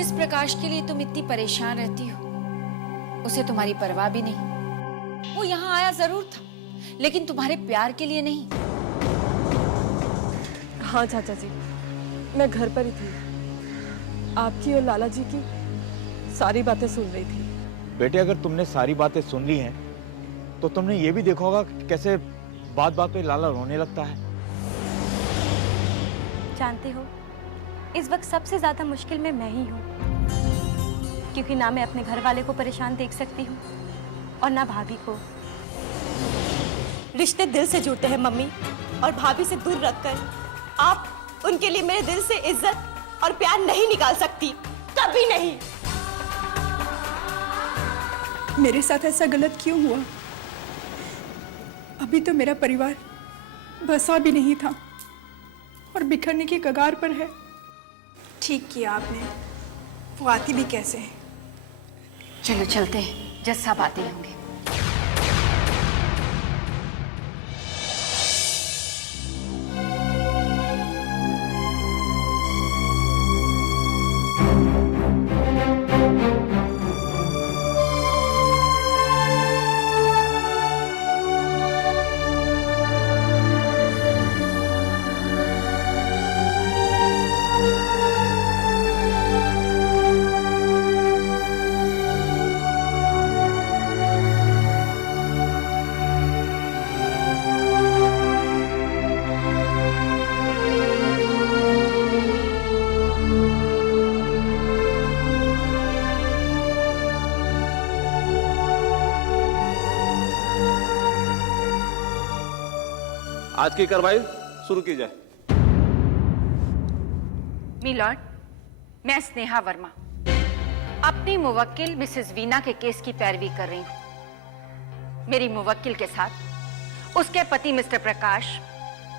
जिस प्रकाश के लिए तुम इतनी परेशान रहती हो, उसे तुम्हारी परवाह भी नहीं। वो यहाँ आया जरूर था, लेकिन तुम्हारे प्यार के लिए नहीं। हाँ चाचा जी, मैं घर पर ही थी। आपकी और लाला जी की सारी बातें सुन रही थी। बेटे, अगर तुमने सारी बातें सुन ली हैं तो तुमने ये भी देखा होगा कि कैसे बात बात पे लाला रोने लगता है। जानते हो, इस वक्त सबसे ज्यादा मुश्किल में मैं ही हूँ, क्योंकि ना मैं अपने घर वाले को परेशान देख सकती हूँ और ना भाभी को। रिश्ते दिल से जुड़ते हैं मम्मी, और भाभी से दूर रखकर आप उनके लिए मेरे दिल से इज्जत और प्यार नहीं निकाल सकती, कभी नहीं। मेरे साथ ऐसा गलत क्यों हुआ? अभी तो मेरा परिवार बसा भी नहीं था और बिखरने की कगार पर है। ठीक किया आपने, वो आती भी कैसे है। चलो चलते हैं, जज साहब आते होंगे। आज की कार्रवाई शुरू की जाए। मिलॉर्ड, मैं स्नेहा वर्मा अपनी मुवक्किल मिसेस वीना के केस की पैरवी कर रही हूं। मेरी मुवक्किल के साथ उसके पति मिस्टर प्रकाश,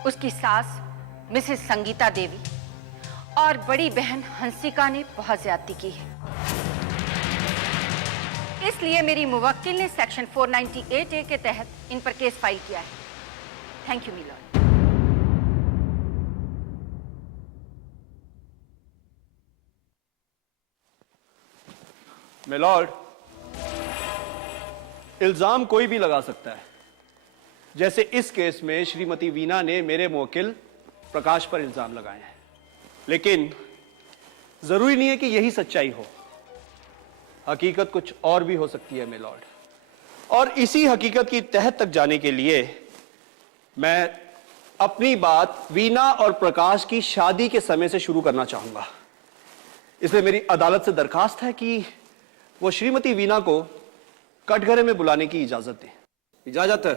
उसकी सास मिसेस संगीता देवी और बड़ी बहन हंसिका ने बहुत ज्यादती की है। इसलिए मेरी मुवक्किल ने सेक्शन 498A के तहत इन पर केस फाइल किया है। Thank you milord. मिलॉर्ड, इल्जाम कोई भी लगा सकता है। जैसे इस केस में श्रीमती वीना ने मेरे मुवक्किल प्रकाश पर इल्जाम लगाए हैं, लेकिन जरूरी नहीं है कि यही सच्चाई हो। हकीकत कुछ और भी हो सकती है मिलॉर्ड, और इसी हकीकत की तह तक जाने के लिए मैं अपनी बात वीना और प्रकाश की शादी के समय से शुरू करना चाहूंगा। इसलिए मेरी अदालत से दरखास्त है कि वो श्रीमती वीना को कटघरे में बुलाने की इजाजत दें। इजाजत है।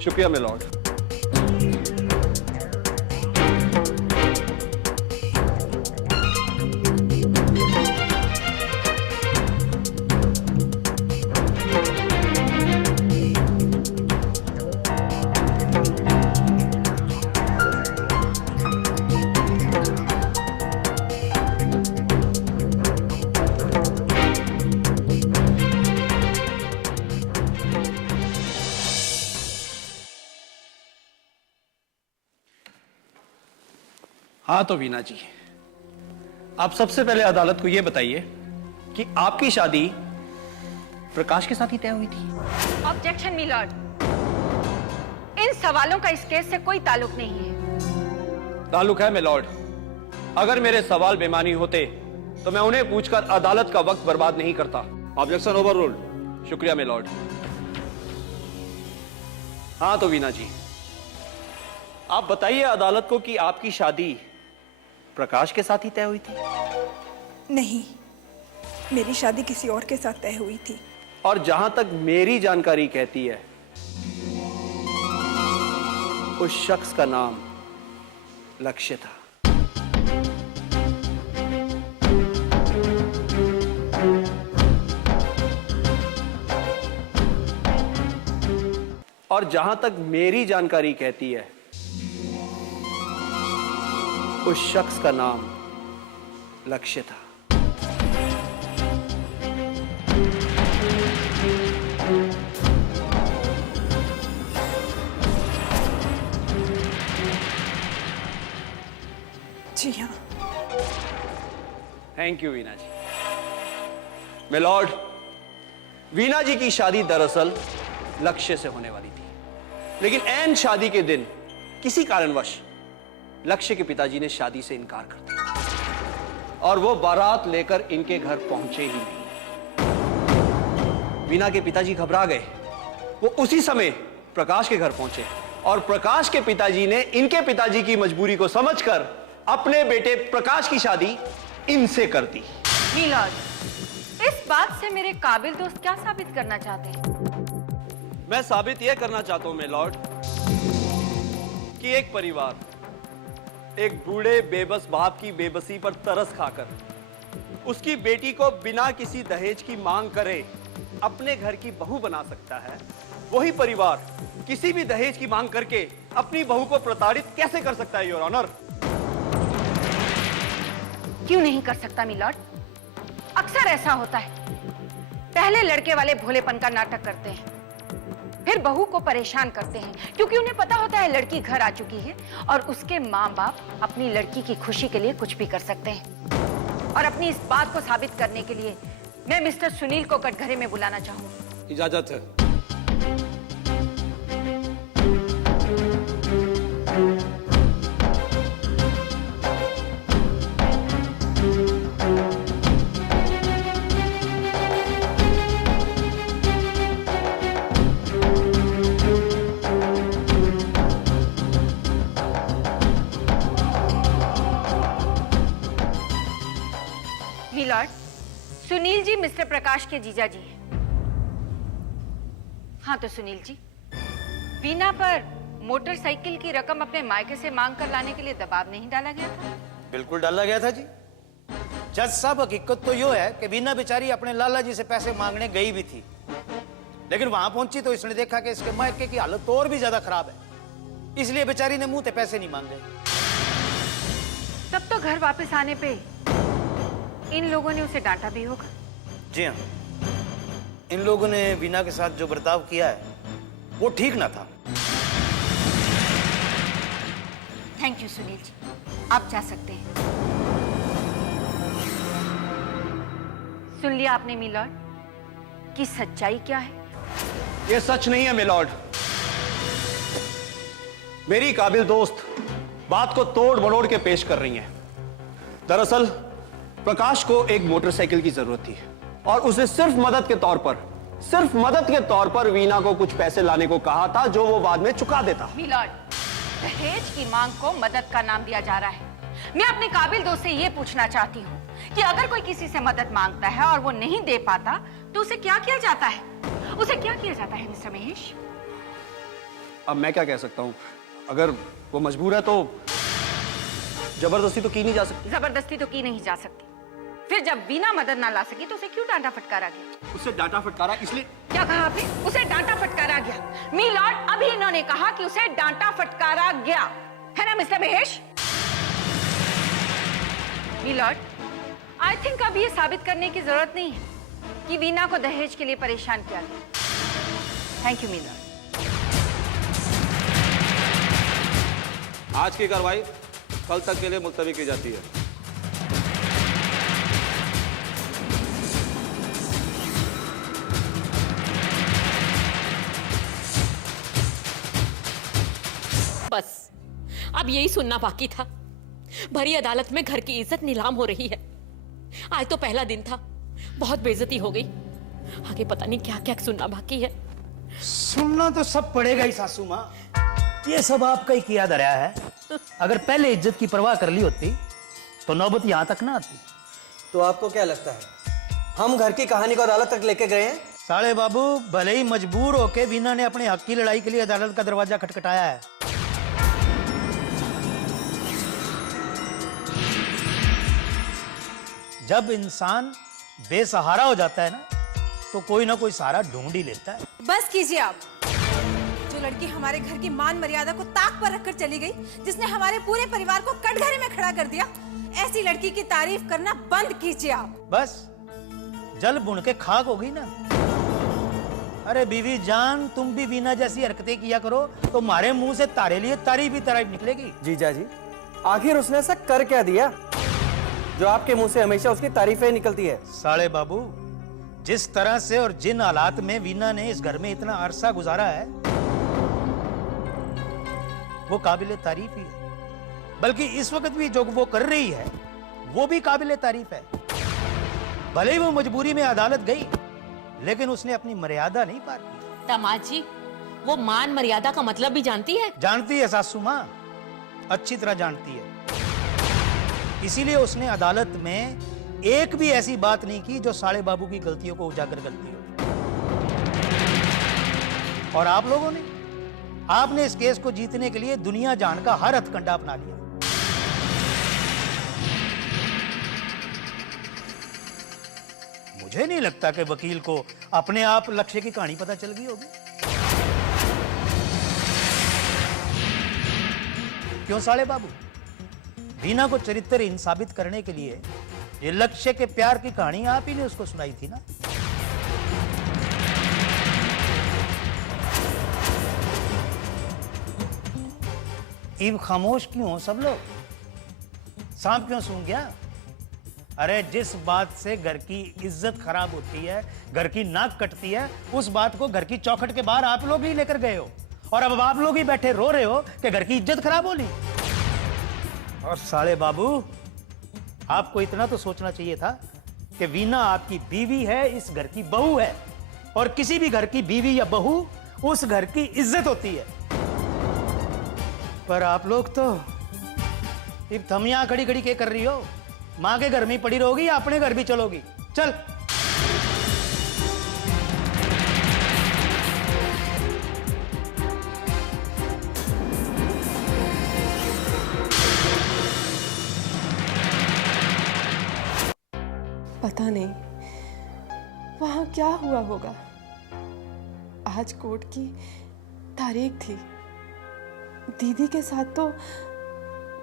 शुक्रिया मिलॉर्ड। हाँ तो वीना जी, आप सबसे पहले अदालत को यह बताइए कि आपकी शादी प्रकाश के साथ ही तय हुई थी। ऑब्जेक्शन मिलॉर्ड, इन सवालों का इस केस से कोई ताल्लुक नहीं है। ताल्लुक है मिलॉर्ड। अगर मेरे सवाल बेमानी होते तो मैं उन्हें पूछकर अदालत का वक्त बर्बाद नहीं करता। Objection over ruled. शुक्रिया मिलॉर्ड। हाँ तो वीना जी, आप बताइए अदालत को कि आपकी शादी प्रकाश के साथ ही तय हुई थी? नहीं, मेरी शादी किसी और के साथ तय हुई थी। और जहां तक मेरी जानकारी कहती है, उस शख्स का नाम लक्ष्य था। और जहां तक मेरी जानकारी कहती है, उस शख्स का नाम लक्ष्य था। जी हाँ, thank you Veena ji. Milord, Veena ji की शादी दरअसल लक्ष्य से होने वाली थी, लेकिन ऐन शादी के दिन किसी कारणवश लक्ष्य के पिताजी ने शादी से इनकार कर दिया और वो बारात लेकर इनके घर पहुंचे ही नहीं। वीना के पिताजी घबरा गए। वो उसी समय प्रकाश के घर पहुंचे और प्रकाश के पिताजी ने इनके पिताजी की मजबूरी को समझकर अपने बेटे प्रकाश की शादी इनसे कर दी। मिलॉर्ड, इस बात से मेरे काबिल दोस्त क्या साबित करना चाहते हैं? मैं साबित यह करना चाहता हूं मिलॉर्ड कि एक परिवार एक बूढ़े बेबस बाप की बेबसी पर तरस खाकर उसकी बेटी को बिना किसी दहेज की मांग करे अपने घर की बहू बना सकता है। वही परिवार किसी भी दहेज की मांग करके अपनी बहू को प्रताड़ित कैसे कर सकता है योर ऑनर? क्यों नहीं कर सकता मिलॉर्ड? अक्सर ऐसा होता है, पहले लड़के वाले भोलेपन का नाटक करते हैं, फिर बहू को परेशान करते हैं क्योंकि उन्हें पता होता है लड़की घर आ चुकी है और उसके माँ बाप अपनी लड़की की खुशी के लिए कुछ भी कर सकते हैं। और अपनी इस बात को साबित करने के लिए मैं मिस्टर सुनील को कटघरे में बुलाना चाहूंगी। इजाजत है। मिलॉर्ड, सुनील जी मिस्टर प्रकाश के जीजा जी हैं। हाँ तो सुनील जी, वीना पर मोटरसाइकिल की रकम अपने मायके से मांग कर लाने के लिए दबाव नहीं डाला गया था? बिल्कुल डाला गया था जी। जज साहब, हकीकत तो यो है कि वीना बेचारी अपने लाला जी से पैसे मांगने गई भी थी, लेकिन वहां पहुंची तो इसने देखा कि इसके मायके की हालत और भी ज्यादा खराब है, इसलिए बेचारी ने मुंह पे पैसे नहीं मांगे। तब तो घर वापस आने पे इन लोगों ने उसे डांटा भी होगा। जी हाँ, इन लोगों ने वीना के साथ जो बर्ताव किया है वो ठीक ना था। थैंक यू सुनील जी, आप जा सकते हैं। सुन लिया आपने मिलॉर्ड कि सच्चाई क्या है? यह सच नहीं है मिलॉर्ड। मेरी काबिल दोस्त बात को तोड़ मरोड़ के पेश कर रही हैं। दरअसल प्रकाश को एक मोटरसाइकिल की जरूरत थी और उसने सिर्फ मदद के तौर पर वीना को कुछ पैसे लाने को कहा था जो वो बाद में चुका देता। मिलॉर्ड, दहेज की मांग को मदद का नाम दिया जा रहा है। मैं अपने काबिल दोस्त से ये पूछना चाहती हूँ कि अगर कोई किसी से मदद मांगता है और वो नहीं दे पाता तो उसे क्या किया जाता है? मिस्टर महेश? अब मैं क्या कह सकता हूँ? अगर वो मजबूर है तो जबरदस्ती तो की नहीं जा सकती। जबरदस्ती तो की नहीं जा सकती। फिर जब वीना मदद ना ला सकी तो उसे क्यों डांटा फटकारा गया? उससे डांटा फटकारा इसलिए। क्या कहा आपने? उसे डांटा फटकारा गया। मिलॉर्ड, अभी इन्होंने कहा कि उसे डांटा फटकारा गया, है ना mister Mahesh? Milord, I think अब ये साबित करने की जरूरत नहीं है कि वीना को दहेज के लिए परेशान किया गया। Thank you milord. आज की कार्रवाई कल तक के लिए मुलतवी की जाती है। बस अब यही सुनना बाकी था। भरी अदालत में घर की इज्जत नीलाम हो रही है। आज तो पहला दिन था, बहुत बेइज्जती हो गई। आगे पता नहीं क्या क्या सुनना बाकी है। सुनना तो सब पड़ेगा ही सासू माँ, ये सब आपका ही किया धरा है। अगर पहले इज्जत की परवाह कर ली होती तो नौबत यहां तक ना आती। तो आपको क्या लगता है हम घर की कहानी को अदालत तक लेके गए हैं? साले बाबू, भले ही मजबूर होके वीना ने अपने हक की लड़ाई के लिए अदालत का दरवाजा खटखटाया है। जब इंसान बेसहारा हो जाता है ना तो कोई ना कोई सहारा ढूंढ ही लेता है। बस कीजिए आप। जो लड़की हमारे घर की मान मर्यादा को ताक पर रखकर चली गई, जिसने हमारे पूरे परिवार को कटघरे में खड़ा कर दिया, ऐसी लड़की की तारीफ करना बंद कीजिए आप। बस जल बुन के खाक हो गई ना। अरे बीवी जान, तुम भी वीना जैसी हरकतें किया करो तो हमारे मुंह से तारे लिए तारीफ ही तारीफ निकलेगी। जीजा जी, आखिर उसने ऐसा कर क्या दिया? जो आपके मुंह से हमेशा उसकी तारीफें निकलती है। साले बाबू, जिस तरह से और जिन हालात में वीना ने इस घर में इतना अरसा गुजारा है, वो काबिले तारीफ ही है। बल्कि इस वक्त भी जो वो कर रही है वो भी काबिले तारीफ है। भले ही वो मजबूरी में अदालत गई, लेकिन उसने अपनी मर्यादा नहीं पार की। दामाद जी, वो मान मर्यादा का मतलब भी जानती है? जानती है सासू माँ, अच्छी तरह जानती है। इसीलिए उसने अदालत में एक भी ऐसी बात नहीं की जो साले बाबू की गलतियों को उजागर करती हो। और आप लोगों ने, आपने इस केस को जीतने के लिए दुनिया जान का हर हथकंडा अपना लिया। मुझे नहीं लगता कि वकील को अपने आप लक्ष्य की कहानी पता चल गई होगी। क्यों साले बाबू? वीना को चरित्रहीन साबित करने के लिए ये लक्ष्य के प्यार की कहानी आप ही ने उसको सुनाई थी ना। इब खामोश क्यों हो सब लोग? सांप क्यों सूंघ गया? अरे जिस बात से घर की इज्जत खराब होती है, घर की नाक कटती है, उस बात को घर की चौखट के बाहर आप लोग ही लेकर गए हो, और अब आप लोग ही बैठे रो रहे हो कि घर की इज्जत खराब होनी। और साले बाबू, आपको इतना तो सोचना चाहिए था कि वीना आपकी बीवी है, इस घर की बहू है, और किसी भी घर की बीवी या बहू उस घर की इज्जत होती है। पर आप लोग तो अब थम यहां खड़ी खड़ी क्या कर रही हो? मां के घर में पड़ी रहोगी या अपने घर भी चलोगी? चल। पता नहीं वहां क्या हुआ होगा। आज कोर्ट की तारीख थी। दीदी के साथ तो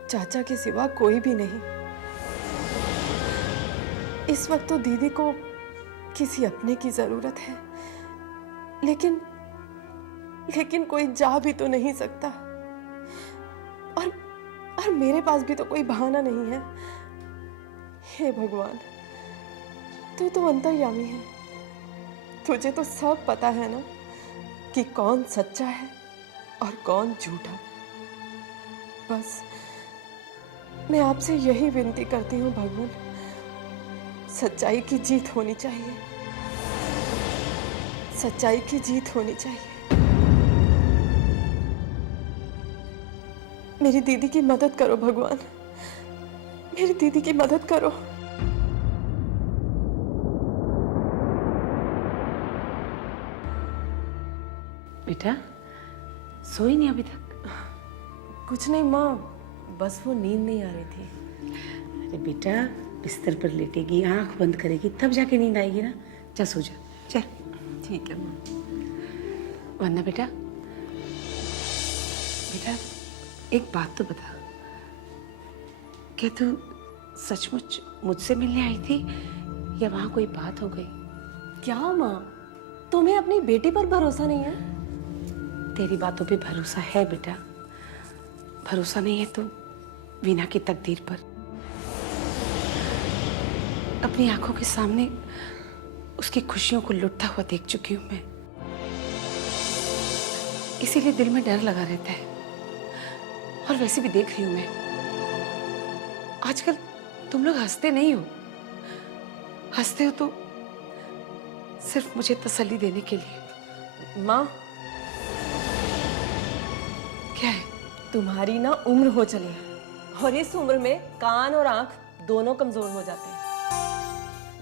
चाचा के सिवा कोई भी नहीं। इस वक्त तो दीदी को किसी अपने की जरूरत है, लेकिन कोई जा भी तो नहीं सकता, और मेरे पास भी तो कोई बहाना नहीं है। हे भगवान, तू तो अंतर्यामी है। तुझे तो सब पता है ना कि कौन सच्चा है और कौन झूठा। बस मैं आपसे यही विनती करती हूँ भगवान, सच्चाई की जीत होनी चाहिए। सच्चाई की जीत होनी चाहिए। मेरी दीदी की मदद करो भगवान, मेरी दीदी की मदद करो। बेटा, सोई नहीं अभी तक? कुछ नहीं माँ, बस वो नींद नहीं आ रही थी। अरे बेटा, बिस्तर पर लेटेगी, आंख बंद करेगी, तब जाके नींद आएगी ना। जा सो जा, चल। ठीक है माँ। वरना बेटा, एक बात तो बता, क्या तू सचमुच मुझसे मिलने आई थी या वहां कोई बात हो गई? क्या माँ, तुम्हें अपनी बेटी पर भरोसा नहीं है? तेरी बातों पे भरोसा है बेटा। भरोसा नहीं है तो वीना की तकदीर पर। अपनी आंखों के सामने उसकी खुशियों को लुटता हुआ देख चुकी हूं मैं, इसीलिए दिल में डर लगा रहता है। और वैसे भी देख रही हूं मैं, आजकल तुम लोग हंसते नहीं हो। हंसते हो तो सिर्फ मुझे तसल्ली देने के लिए। माँ, क्या है? तुम्हारी ना उम्र हो चली है, और इस उम्र में कान और आंख दोनों कमजोर हो जाते हैं।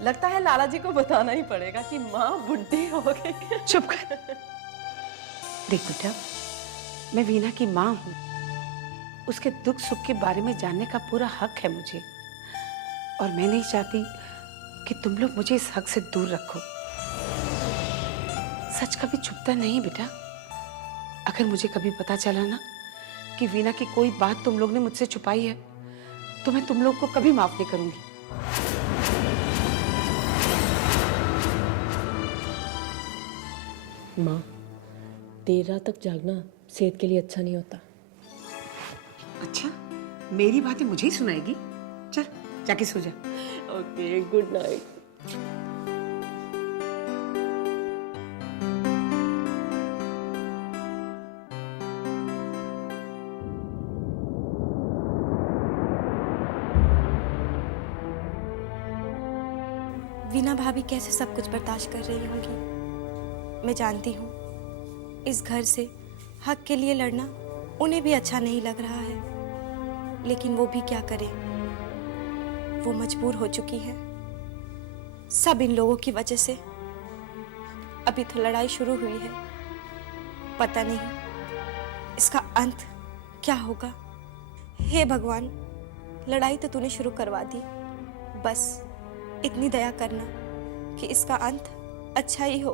लगता है लाला जी को बताना ही पड़ेगा कि माँ बुढ़ी हो गई। चुप कर। देख बेटा, मैं वीना की माँ हूँ। उसके दुख सुख के बारे में जानने का पूरा हक है मुझे, और मैं नहीं चाहती कि तुम लोग मुझे इस हक से दूर रखो। सच कभी छुपता नहीं बेटा। अगर मुझे कभी पता चला ना कि वीना की कोई बात तुम लोग ने मुझसे छुपाई है, तो मैं तुम लोग को कभी माफ नहीं करूंगी। माँ, देर रात तक जागना सेहत के लिए अच्छा नहीं होता। अच्छा, मेरी बातें मुझे ही सुनाएगी? चल जाके सो जा। Okay, good night. वीना भाभी कैसे सब कुछ बर्दाश्त कर रही होंगी। मैं जानती हूँ इस घर से हक के लिए लड़ना उन्हें भी अच्छा नहीं लग रहा है, लेकिन वो भी क्या करें, वो मजबूर हो चुकी है। सब इन लोगों की वजह से। अभी तो लड़ाई शुरू हुई है, पता नहीं इसका अंत क्या होगा। हे भगवान, लड़ाई तो तूने शुरू करवा दी, बस इतनी दया करना कि इसका अंत अच्छा ही हो।